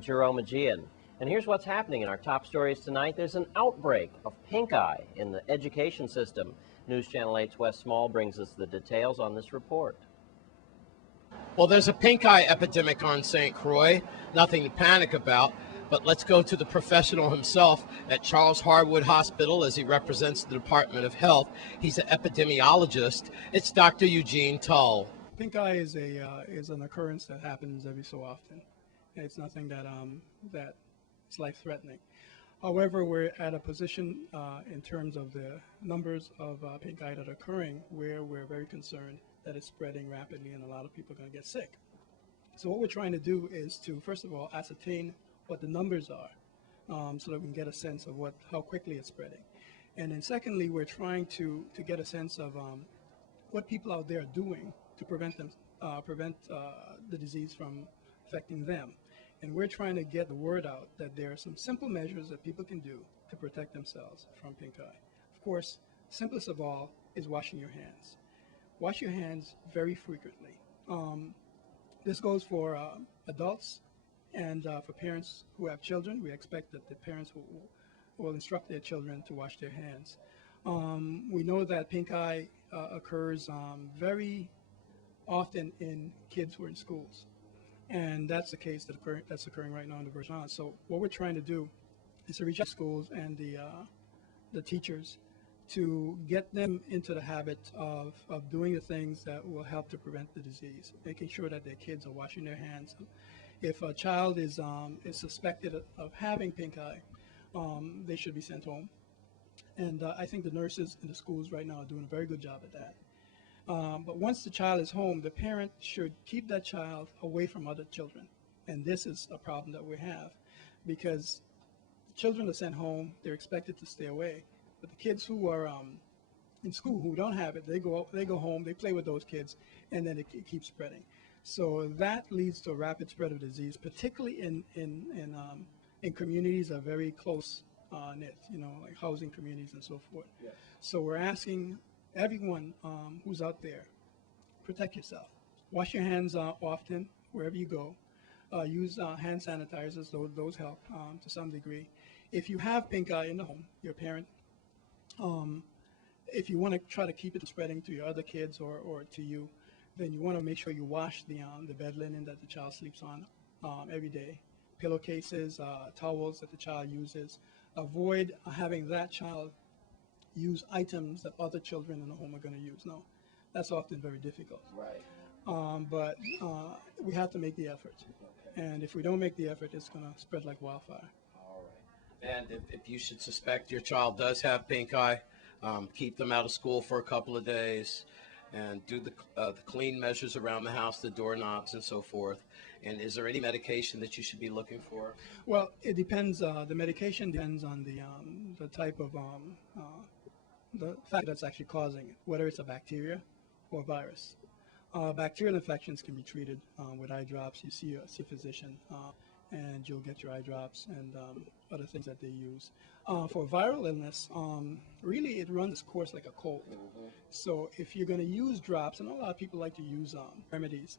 I'm Jerome Aegean. And here's what's happening in our top stories tonight. There's an outbreak of pink eye in the education system. News Channel 8's Wes Small brings us the details on this report. Well, there's a pink eye epidemic on St. Croix. Nothing to panic about. But let's go to the professional himself at Charles Harwood Hospital as he represents the Department of Health. He's an epidemiologist. It's Dr. Eugene Tull. Pink eye is an occurrence that happens every so often. It's nothing that is life-threatening. However, we're at a position in terms of the numbers of pink eye that are occurring where we're very concerned that it's spreading rapidly and a lot of people are going to get sick. So what we're trying to do is to, first of all, ascertain what the numbers are so that we can get a sense of how quickly it's spreading. And then secondly, we're trying to get a sense of what people out there are doing to prevent the disease from affecting them. And we're trying to get the word out that there are some simple measures that people can do to protect themselves from pink eye. Of course, simplest of all is washing your hands. Wash your hands very frequently. This goes for adults and for parents who have children. We expect that the parents will instruct their children to wash their hands. We know that pink eye occurs very often in kids who are in schools. And that's the case that's occurring right now in the Virgin Islands. So what we're trying to do is to reach out to schools and the teachers to get them into the habit of doing the things that will help to prevent the disease, making sure that their kids are washing their hands. If a child is suspected of having pink eye, they should be sent home. And I think the nurses in the schools right now are doing a very good job at that. But once the child is home, the parent should keep that child away from other children. And this is a problem that we have because children are sent home, they're expected to stay away. But the kids who are in school who don't have it, they go home, they play with those kids, and then it keeps spreading. So that leads to a rapid spread of disease, particularly in communities that are very close knit, like housing communities and so forth. Yes. So we're asking everyone who's out there, protect yourself. Wash your hands often wherever you go. Use hand sanitizers, those help to some degree. If you have pink eye in the home, your parent, if you want to try to keep it from spreading to your other kids or to you, then you want to make sure you wash the bed linen that the child sleeps on every day. Pillowcases, towels that the child uses. Avoid having that child use items that other children in the home are going to use. No, that's often very difficult. Right. But we have to make the effort. Okay. And if we don't make the effort, it's going to spread like wildfire. All right. And if you should suspect your child does have pink eye, keep them out of school for a couple of days and do the clean measures around the house, the doorknobs and so forth. And is there any medication that you should be looking for? Well, it depends. The medication depends on the type of the factor that's actually causing it, whether it's a bacteria or a virus. Bacterial infections can be treated with eye drops. You see a physician, and you'll get your eye drops and other things that they use. For viral illness, really it runs its course like a cold. Mm-hmm. So if you're going to use drops, and a lot of people like to use remedies,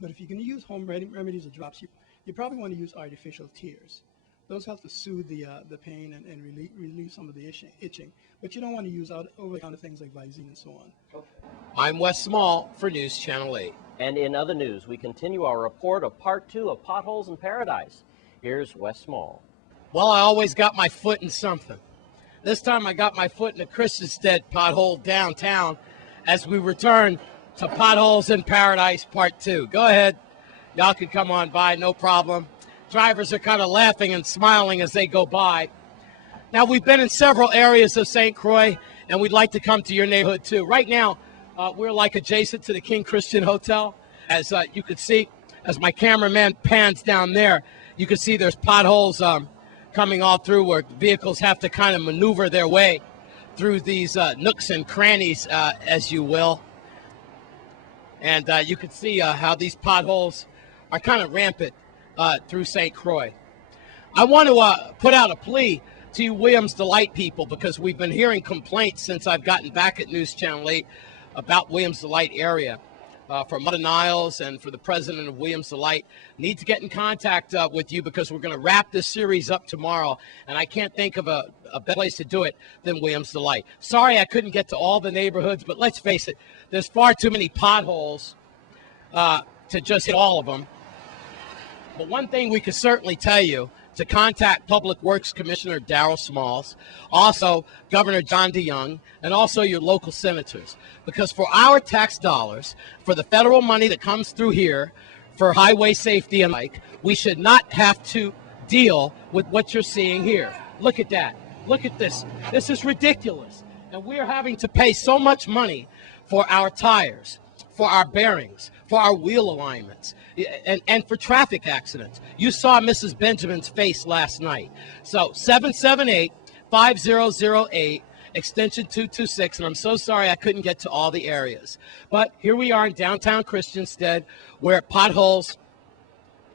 but if you're going to use home remedies or drops, you probably want to use artificial tears. Those help to soothe the pain and relieve some of the itching. But you don't want to use over-the-counter things like Visine and so on. Okay. I'm Wes Small for News Channel 8. And in other news, we continue our report of Part 2 of Potholes in Paradise. Here's Wes Small. Well, I always got my foot in something. This time I got my foot in a Christenstead pothole downtown as we return to Potholes in Paradise Part 2. Go ahead. Y'all can come on by, no problem. Drivers are kind of laughing and smiling as they go by. Now, we've been in several areas of St. Croix, and we'd like to come to your neighborhood, too. Right now, we're like adjacent to the King Christian Hotel. As you can see, as my cameraman pans down there, you can see there's potholes coming all through where vehicles have to kind of maneuver their way through these nooks and crannies, as you will. And you can see how these potholes are kind of rampant through St. Croix. I want to put out a plea to you Williams Delight people, because we've been hearing complaints since I've gotten back at News Channel 8 about Williams Delight area. for Mother Niles and for the president of Williams Delight, need to get in contact with you because we're going to wrap this series up tomorrow, and I can't think of a better place to do it than Williams Delight. Sorry I couldn't get to all the neighborhoods, but let's face it, there's far too many potholes to just hit all of them. But one thing we can certainly tell you, to contact Public Works Commissioner Darrell Smalls, also Governor John DeYoung, and also your local senators. Because for our tax dollars, for the federal money that comes through here, for highway safety and like, we should not have to deal with what you're seeing here. Look at that. Look at this. This is ridiculous. And we're having to pay so much money for our tires, for our bearings, for our wheel alignments, and for traffic accidents. You saw Mrs. Benjamin's face last night. So 778-5008, extension 226, and I'm so sorry I couldn't get to all the areas. But here we are in downtown Christiansted, where potholes,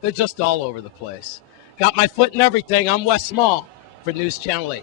they're just all over the place. Got my foot in everything. I'm Wes Small for News Channel 8.